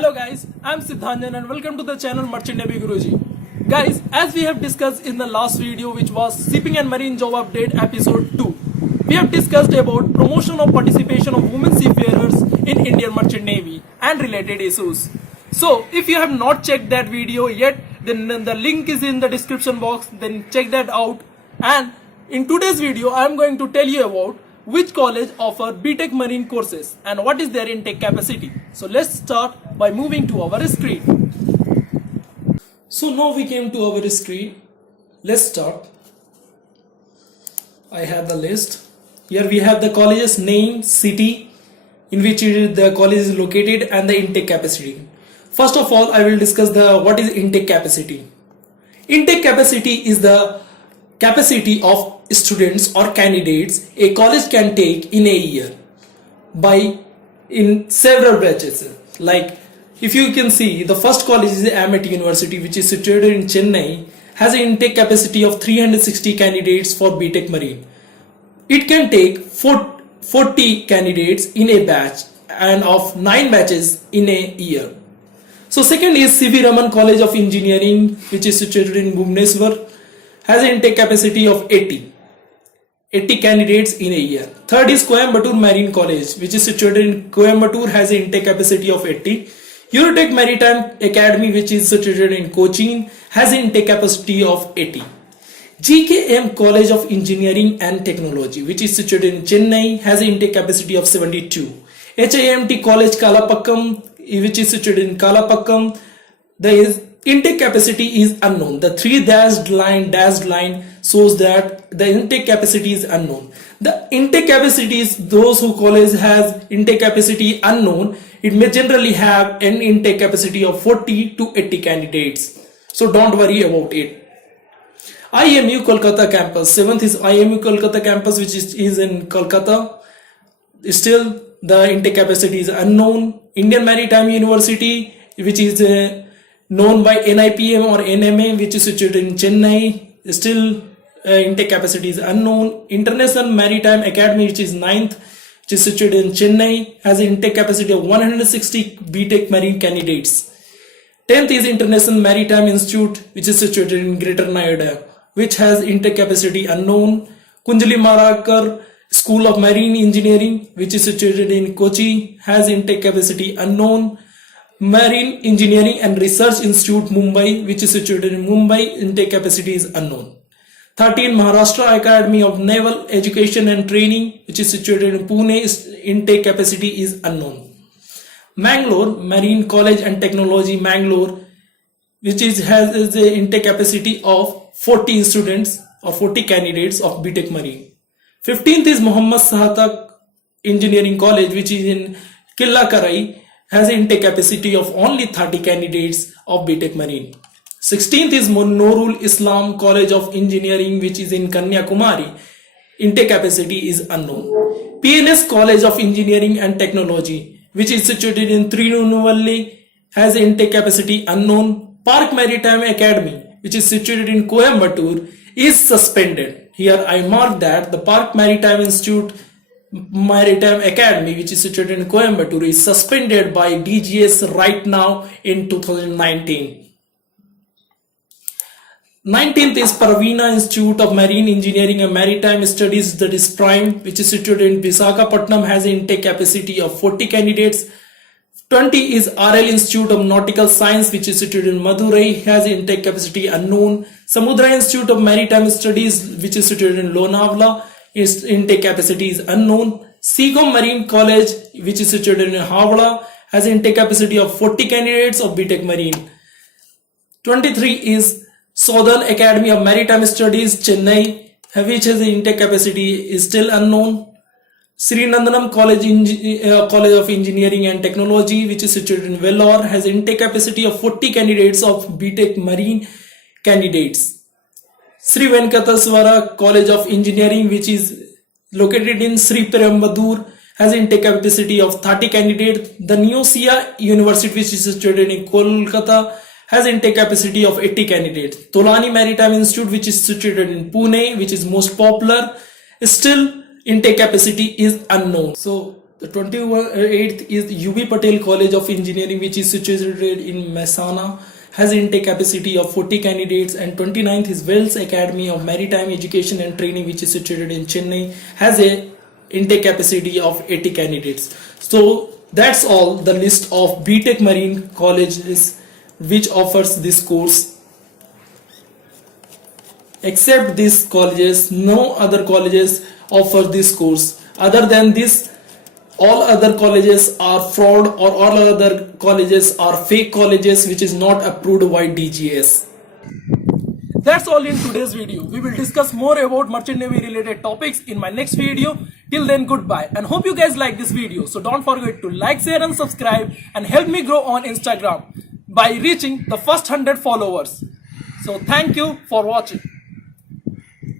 Hello guys, I'm Siddhanjan and welcome to the channel Merchant Navy Guruji. Guys, as we have discussed in the last video, which was Shipping and Marine Job Update episode 2, we have discussed about promotion of participation of women seafarers in Indian Merchant Navy and related issues. So, if you have not checked that video yet, then the link is in the description box, then check that out. And in today's video, I am going to tell you about which college offer BTech Marine courses and what is their intake capacity. So let's start by moving to our screen. So now we came to our screen. Let's start. I have the list. Here we have the college's name, city in which the college is located, and the intake capacity. First of all, I will discuss what is intake capacity. Intake capacity is the capacity of students or candidates a college can take in a year in several batches. Like if you can see, the first college is Amity University, which is situated in Chennai, has an intake capacity of 360 candidates for BTech Marine. It can take 40 candidates in a batch and of 9 batches in a year. So second is C.V. Raman College of Engineering, which is situated in Bhubaneswar, has an intake capacity of 80 candidates in a year. Third is Coimbatore Marine College, which is situated in Coimbatore, has an intake capacity of 80. Eurotech Maritime Academy, which is situated in Cochin, has an intake capacity of 80. GKM College of Engineering and Technology, which is situated in Chennai, has an intake capacity of 72. HIMT College Kalapakkam, which is situated in Kalapakkam, the intake capacity is unknown. The 3 dashed line shows that the intake capacity is unknown. The intake capacity is those who college has intake capacity unknown. It may generally have an intake capacity of 40 to 80 candidates. So don't worry about it. IMU Kolkata campus. 7th is IMU Kolkata campus, which is in Kolkata. Still the intake capacity is unknown. Indian Maritime University, which is known by NIPM or NMA, which is situated in Chennai, still intake capacity is unknown. International Maritime Academy, which is 9th, which is situated in Chennai, has an intake capacity of 160 BTech Marine candidates. 10th is International Maritime Institute, which is situated in Greater Noida, which has intake capacity unknown. Kunjali Marakar School of Marine Engineering, which is situated in Kochi, has intake capacity unknown. Marine Engineering and Research Institute Mumbai, which is situated in Mumbai, intake capacity is unknown. 13 Maharashtra Academy of Naval Education and Training, which is situated in Pune, intake capacity is unknown. Mangalore Marine College and Technology Mangalore, which has the intake capacity of 40 students or 40 candidates of BTech Marine. 15th is Muhammad Sahatak Engineering College, which is in Killa Karai, has an intake capacity of only 30 candidates of BTech Marine. 16th is Norul Islam College of Engineering, which is in Kanyakumari. Intake capacity is unknown. PNS College of Engineering and Technology, which is situated in Tirunelveli, has an intake capacity unknown. Park Maritime Academy, which is situated in Coimbatore, is suspended. Here I mark that the Park Maritime Institute Maritime Academy, which is situated in Coimbatore, is suspended by DGS right now in 2019. 19th is Pravina Institute of Marine Engineering and Maritime Studies, that is Prime, which is situated in Visakhapatnam, has an intake capacity of 40 candidates. 20 is RL Institute of Nautical Science, which is situated in Madurai, has an intake capacity unknown. Samudra Institute of Maritime Studies, which is situated in Lonavala, its intake capacity is unknown. Seacom Marine College, which is situated in Howrah, has an intake capacity of 40 candidates of BTech Marine. 23 is Southern Academy of Maritime Studies, Chennai, which has an intake capacity is still unknown. Sri Nandanam College of Engineering and Technology, which is situated in Vellore, has an intake capacity of 40 candidates of BTech Marine candidates. Sri Venkateswara College of Engineering, which is located in Sri Perumbudur, has an intake capacity of 30 candidates. The Neosia University, which is situated in Kolkata, has intake capacity of 80 candidates. Tolani Maritime Institute, which is situated in Pune, which is most popular, still intake capacity is unknown. So The 28th is UB Patel College of Engineering, which is situated in Mehsana, has intake capacity of 40 candidates. And 29th is Wells Academy of Maritime Education and Training, which is situated in Chennai, has a intake capacity of 80 candidates. So that's all the list of BTech Marine colleges which offers this course. Except these colleges, no other colleges offer this course. Other than this, all other colleges are fraud, or all other colleges are fake colleges which is not approved by DGS. That's all in today's video. We will discuss more about Merchant Navy related topics in my next video. Till then, goodbye, and hope you guys like this video. So don't forget to like, share and subscribe and help me grow on Instagram by reaching the first 100 followers. So thank you for watching.